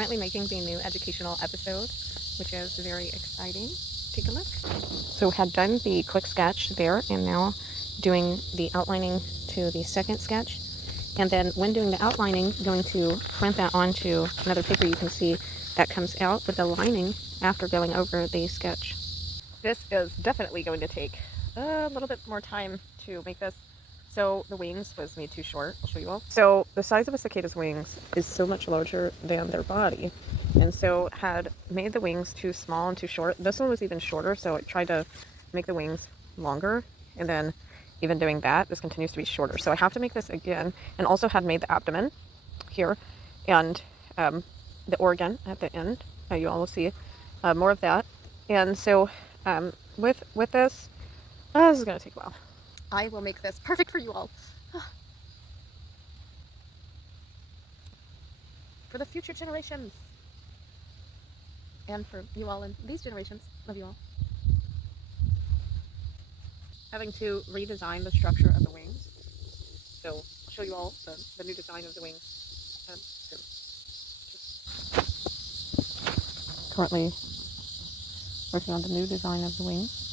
currently making the new educational episode, which is very exciting. Take a look. So had done the quick sketch there, and now doing the outlining to the second sketch. And then when doing the outlining, going to print that onto another paper. You can see that comes out with the lining after going over the sketch. This is definitely going to take a little bit more time to make this. So the wings was made too short. I'll show you all. So the size of a cicada's wings is so much larger than their body. And so had made the wings too small and too short. This one was even shorter, so I tried to make the wings longer. And then even doing that, this continues to be shorter. So I have to make this again. And also had made the abdomen here and the organ at the end. You all will see more of that. And so with this, this is going to take a while. I will make this perfect for you all. For the future generations. And for you all in these generations. Love you all. Having to redesign the structure of the wings. So I'll show you all the new design of the wings soon. Currently working on the new design of the wings.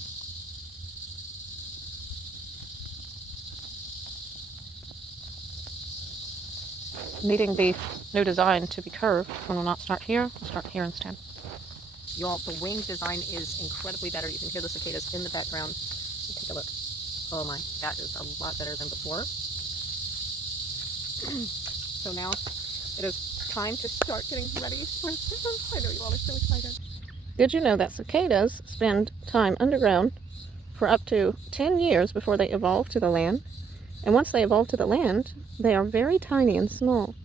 Needing the new design to be curved, one will not start here, we'll start here instead. Y'all, the wing design is incredibly better. You can hear the cicadas in the background. Take a look. Oh my, that is a lot better than before. So now it is time to start getting ready for this. I know you all are so excited. Did you know that cicadas spend time underground for up to 10 years before they evolve to the land? And once they evolve to the land, they are very tiny and small.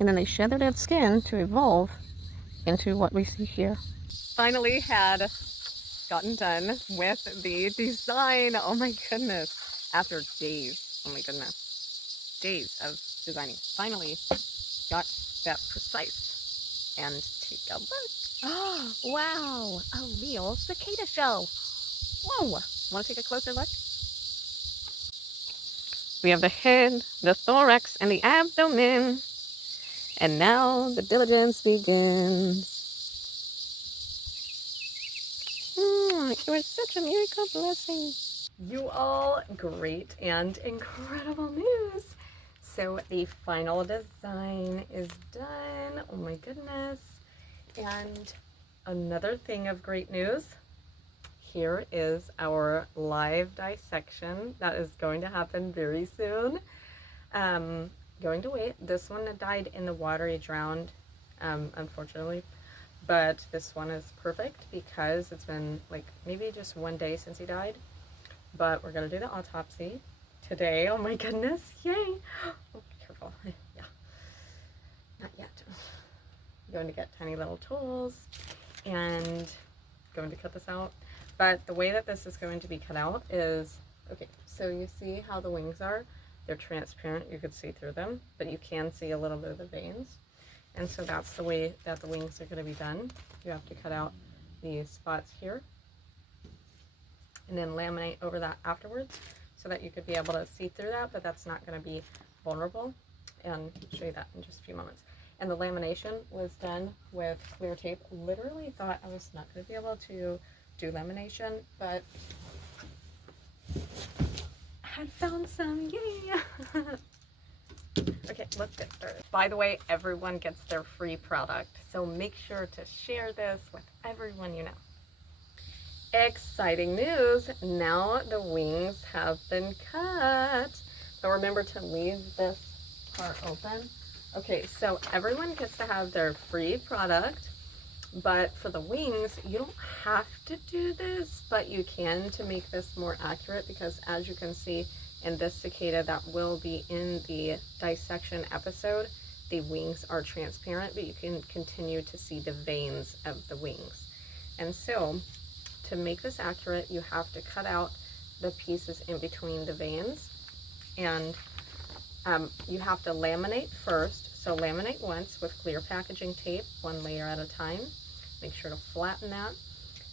And then they shed their dead skin to evolve into what we see here. Finally had gotten done with the design. Oh my goodness. After days. Oh my goodness. Days of designing. Finally got that precise. And take a look. Oh, wow. A real cicada show. Whoa. Want to take a closer look? We have the head, the thorax, and the abdomen. And now the diligence begins. You are such a miracle blessing. You all, great and incredible news. So the final design is done. Oh my goodness. And another thing of great news. Here is our live dissection that is going to happen very soon. Going to wait. This one died in the water. He drowned, unfortunately. But this one is perfect because it's been like maybe just 1 day since he died. But we're going to do the autopsy today. Oh my goodness. Yay. Oh, careful. Yeah. Not yet. I'm going to get tiny little tools and going to cut this out. But the way that this is going to be cut out is, okay, so you see how the wings are? They're transparent, you can see through them, but you can see a little bit of the veins. And so that's the way that the wings are going to be done. You have to cut out these spots here and then laminate over that afterwards so that you could be able to see through that, but that's not going to be vulnerable. And I'll show you that in just a few moments. And the lamination was done with clear tape. Literally thought I was not going to be able to do lamination, but I had found some. Yay! Okay, let's get started. By the way, everyone gets their free product, so make sure to share this with everyone you know. Exciting news! Now the wings have been cut. So remember to leave this part open. Okay, so everyone gets to have their free product. But for the wings, you don't have to do this, but you can to make this more accurate, because as you can see in this cicada that will be in the dissection episode, the wings are transparent, but you can continue to see the veins of the wings. And so to make this accurate, you have to cut out the pieces in between the veins, and you have to laminate first. So laminate once with clear packaging tape, 1 layer at a time. Make sure to flatten that.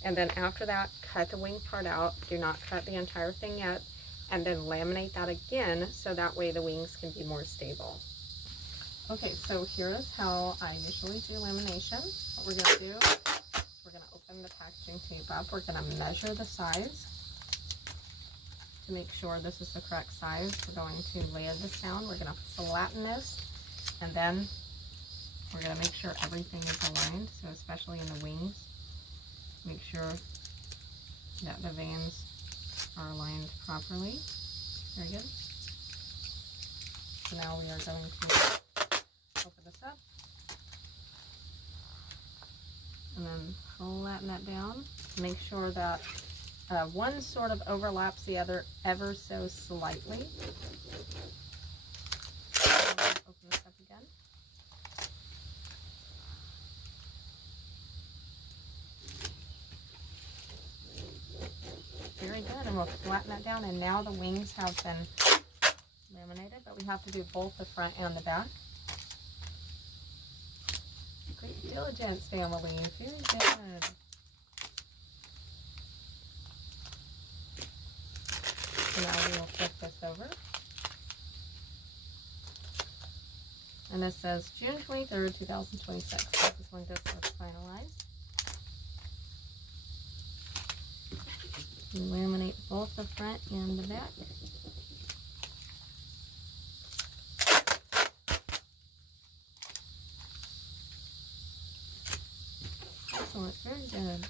And then after that, cut the wing part out. Do not cut the entire thing yet. And then laminate that again so that way the wings can be more stable. Okay, so here's how I usually do lamination. What we're going to do, we're going to open the packaging tape up. We're going to measure the size to make sure this is the correct size. We're going to lay this down. We're going to flatten this, and then we're going to make sure everything is aligned. So especially in the wings, make sure that the veins are aligned properly. Very good. So now we are going to open this up and then flatten that down. Make sure that one sort of overlaps the other ever so slightly. Open this up again. Very good, and we'll flatten that down, and now the wings have been laminated, but we have to do both the front and the back. Great diligence, family. Very good. So now we will flip this over. And this says June 23rd, 2026. This is when this was finalized. Laminate both the front and the back. Excellent, very good.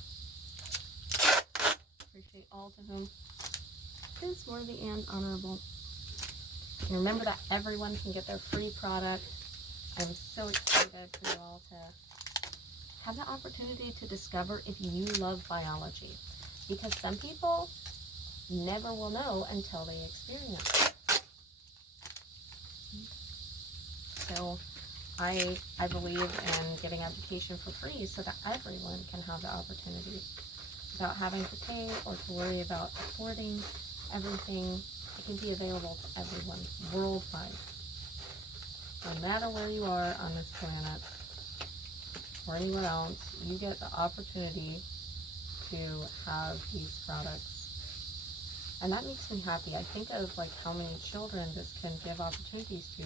Appreciate all to whom is worthy and honorable. And remember that everyone can get their free product. I'm so excited for you all to have the opportunity to discover if you love biology. Because some people never will know until they experience it. So I believe in giving education for free so that everyone can have the opportunity without having to pay or to worry about affording everything. It can be available to everyone worldwide. No matter where you are on this planet or anywhere else, you get the opportunity to have these products. And that makes me happy. I think of like how many children this can give opportunities to.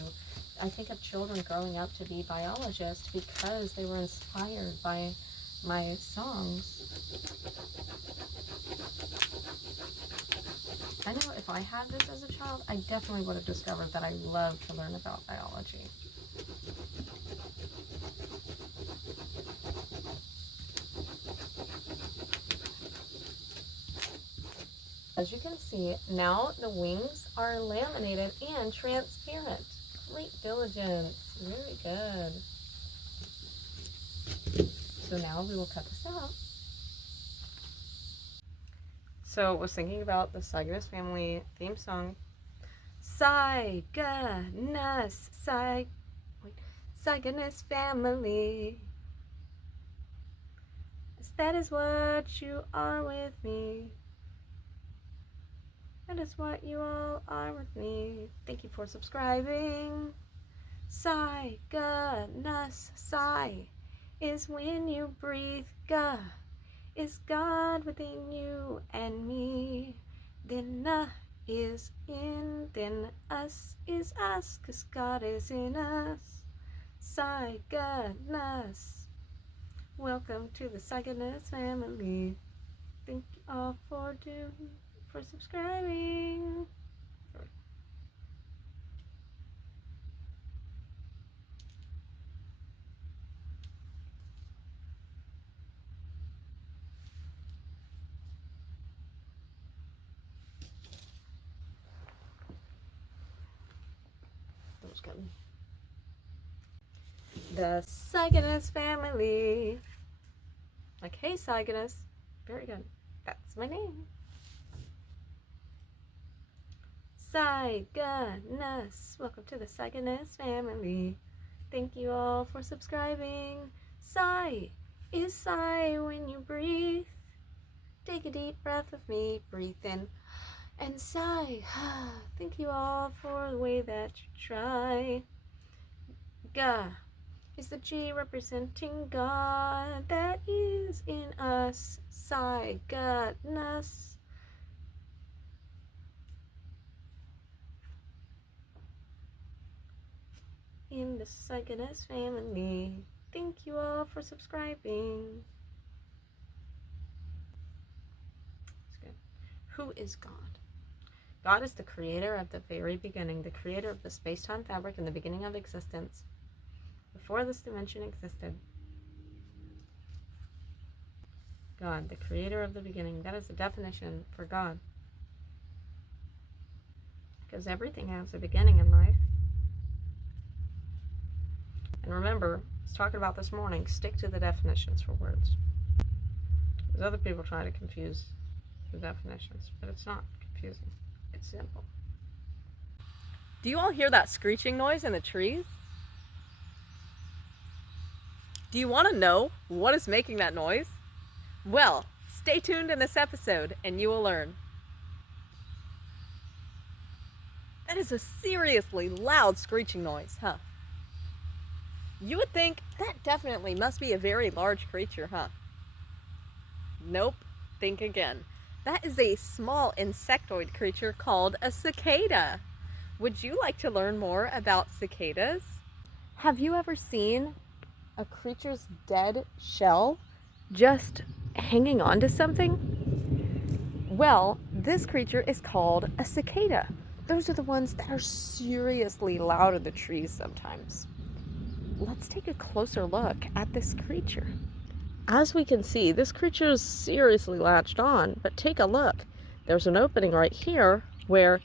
I think of children growing up to be biologists because they were inspired by my songs. I know if I had this as a child, I definitely would have discovered that I love to learn about biology. As you can see, now the wings are laminated and transparent. Great diligence. Very good. So now we will cut this out. So I was thinking about the Cygnus family theme song. Cygnus, Cygnus family. That is what you are with me. That is what you all are with me. Thank you for subscribing. Cygnus, sigh is when you breathe. Ga is God within you and me. Then is in, then us is us, 'cause God is in us. Cygnus. Welcome to the Cygnus family. Thank you all for subscribing. That was good. The Cygnus family. Like, hey, Cygnus. Very good. That's my name. Cygnus. Welcome to the Cygnus family. Thank you all for subscribing. Sigh is sigh when you breathe. Take a deep breath with me. Breathe in and sigh. Thank you all for the way that you try. Ga is the G representing God that is in us. Cygnus. in the Cycanus family. Thank you all for subscribing. That's good. Who is God? God is the creator of the very beginning, the creator of the space-time fabric in the beginning of existence. Before this dimension existed. God, the creator of the beginning. That is the definition for God. Because everything has a beginning in life. And remember, I was talking about this morning, stick to the definitions for words. Because other people try to confuse the definitions, but it's not confusing. It's simple. Do you all hear that screeching noise in the trees? Do you want to know what is making that noise? Well, stay tuned in this episode and you will learn. That is a seriously loud screeching noise, huh? You would think that definitely must be a very large creature, huh? Nope. Think again. That is a small insectoid creature called a cicada. Would you like to learn more about cicadas? Have you ever seen a creature's dead shell just hanging on to something? Well, this creature is called a cicada. Those are the ones that are seriously loud in the trees sometimes. Let's take a closer look at this creature. As we can see, this creature is seriously latched on, but take a look. There's an opening right here where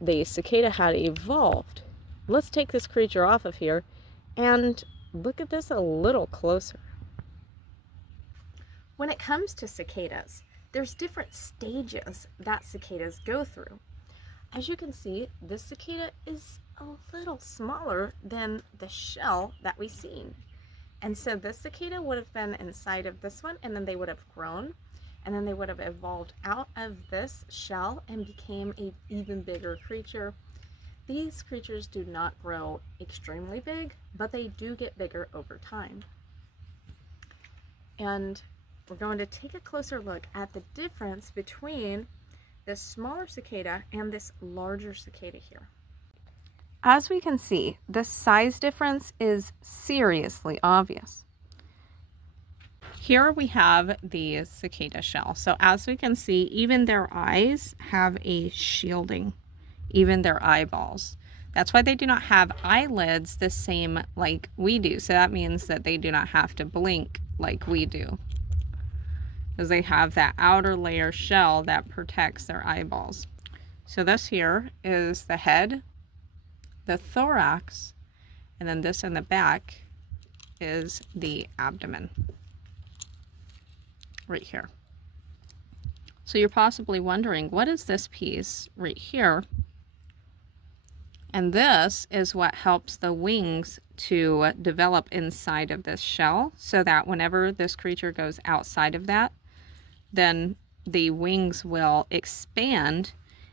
the cicada had evolved. Let's take this creature off of here and look at this a little closer. When it comes to cicadas, there's different stages that cicadas go through. As you can see, this cicada is a little smaller than the shell that we've seen. And so this cicada would have been inside of this one, and then they would have grown, and then they would have evolved out of this shell and became an even bigger creature. These creatures do not grow extremely big, but they do get bigger over time. And we're going to take a closer look at the difference between this smaller cicada and this larger cicada here. As we can see, the size difference is seriously obvious. Here we have the cicada shell. So as we can see, even their eyes have a shielding, even their eyeballs. That's why they do not have eyelids the same like we do. So that means that they do not have to blink like we do, because they have that outer layer shell that protects their eyeballs. So this here is the head, the thorax, and then this in the back is the abdomen right here. So you're possibly wondering, what is this piece right here? And this is what helps the wings to develop inside of this shell, so that whenever this creature goes outside of that, then the wings will expand.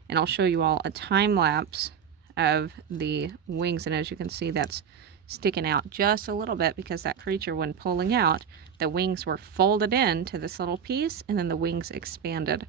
And I'll show you all a time lapse of the wings, and as you can see, that's sticking out just a little bit because that creature, when pulling out, the wings were folded into this little piece and then the wings expanded.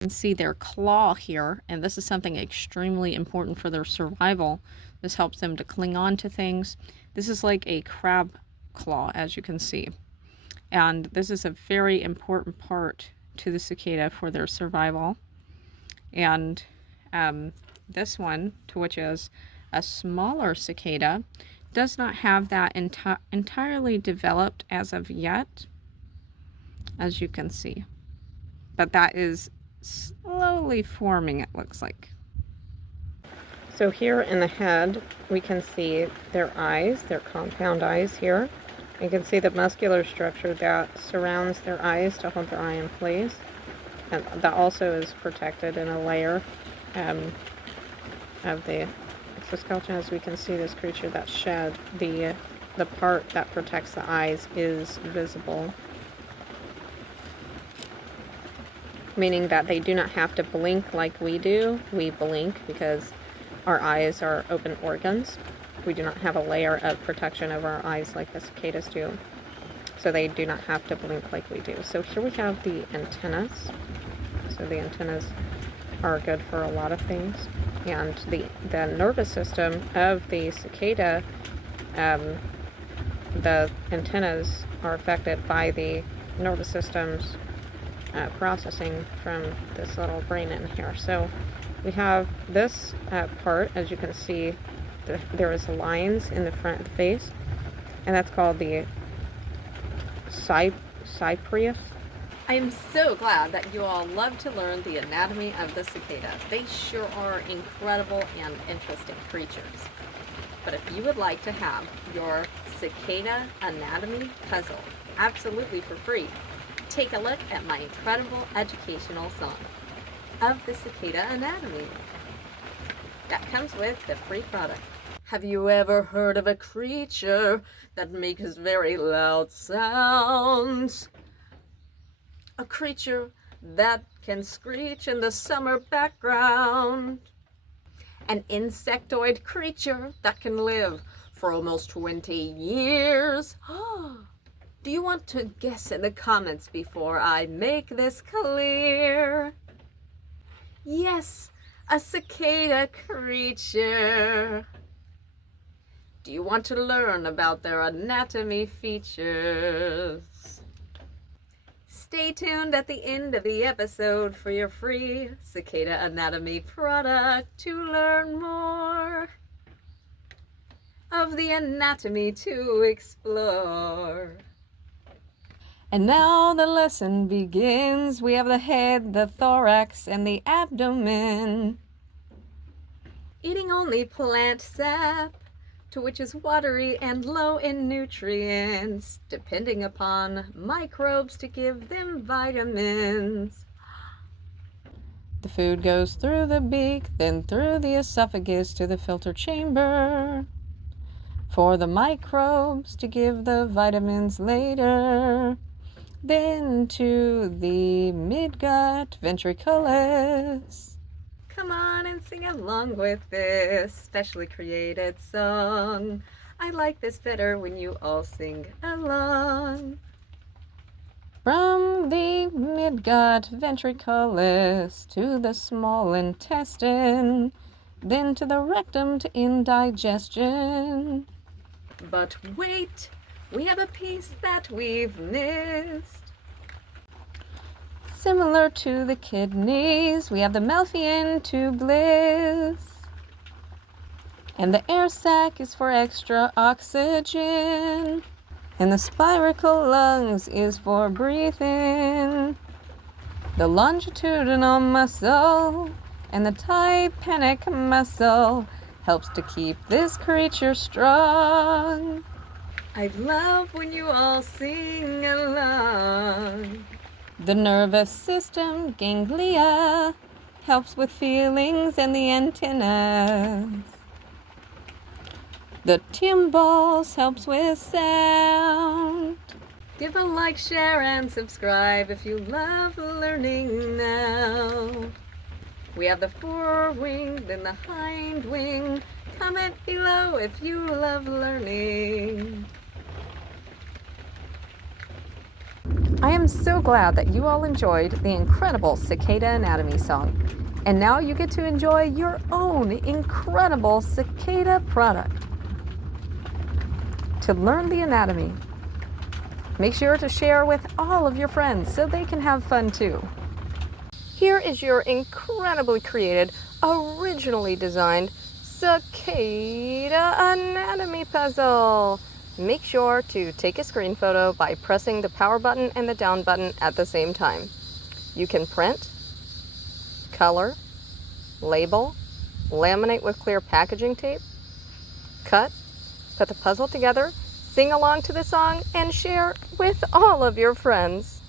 You can see their claw here, and this is something extremely important for their survival. This helps them to cling on to things. This is like a crab claw, as you can see. And this is a very important part to the cicada for their survival. And this one, to which is a smaller cicada, does not have that entirely developed as of yet, as you can see. But that is slowly forming, it looks like. So here in the head, we can see their eyes, their compound eyes here. You can see the muscular structure that surrounds their eyes to hold their eye in place. And that also is protected in a layer of the exoskeleton. As we can see, this creature that shed, the part that protects the eyes is visible, meaning that they do not have to blink like we do. We blink because our eyes are open organs. We do not have a layer of protection over our eyes like the cicadas do. So they do not have to blink like we do. So here we have the antennas. So the antennas are good for a lot of things. And the nervous system of the cicada, the antennas are affected by the nervous system's processing from this little brain in here. So we have this part, as you can see, there is lines in the front of the face, and that's called the cyprius. I am so glad that you all love to learn the anatomy of the cicada. They sure are incredible and interesting creatures. But if you would like to have your cicada anatomy puzzle absolutely for free, take a look at my incredible educational song of the cicada anatomy. That comes with the free product. Have you ever heard of a creature that makes very loud sounds? A creature that can screech in the summer background. An insectoid creature that can live for almost 20 years. Do you want to guess in the comments before I make this clear? Yes, a cicada creature. Do you want to learn about their anatomy features? Stay tuned at the end of the episode for your free cicada anatomy product to learn more of the anatomy to explore. And now the lesson begins. We have the head, the thorax, and the abdomen. Eating only plant sap, to which is watery and low in nutrients, depending upon microbes to give them vitamins. The food goes through the beak, then through the esophagus to the filter chamber, for the microbes to give the vitamins later. Then to the midgut ventriculus. Come on and sing along with this specially created song. I like this better when you all sing along. From the midgut ventriculus to the small intestine, then to the rectum to indigestion. But wait, we have a piece that we've missed. Similar to the kidneys, we have the Melafian tubulus. And the air sac is for extra oxygen. And the spiracle lungs is for breathing. The longitudinal muscle and the tympanic muscle helps to keep this creature strong. I love when you all sing along. The nervous system, ganglia, helps with feelings and the antennas. The timbals helps with sound. Give a like, share, and subscribe if you love learning now. We have the forewing, then the hind wing. Comment below if you love learning. I am so glad that you all enjoyed the incredible cicada anatomy song. And now you get to enjoy your own incredible cicada product. To learn the anatomy, make sure to share with all of your friends so they can have fun too. Here is your incredibly created, originally designed cicada anatomy puzzle. Make sure to take a screen photo by pressing the power button and the down button at the same time. You can print, color, label, laminate with clear packaging tape, cut, put the puzzle together, sing along to the song, and share with all of your friends.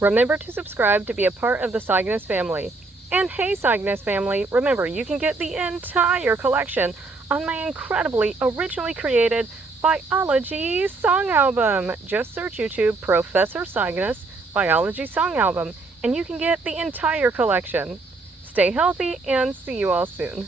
Remember to subscribe to be a part of the Cygnus family. And hey Cygnus family, remember you can get the entire collection on my incredibly originally created biology song album. Just search YouTube Professor Cygnus Biology Song Album and you can get the entire collection. Stay healthy and see you all soon.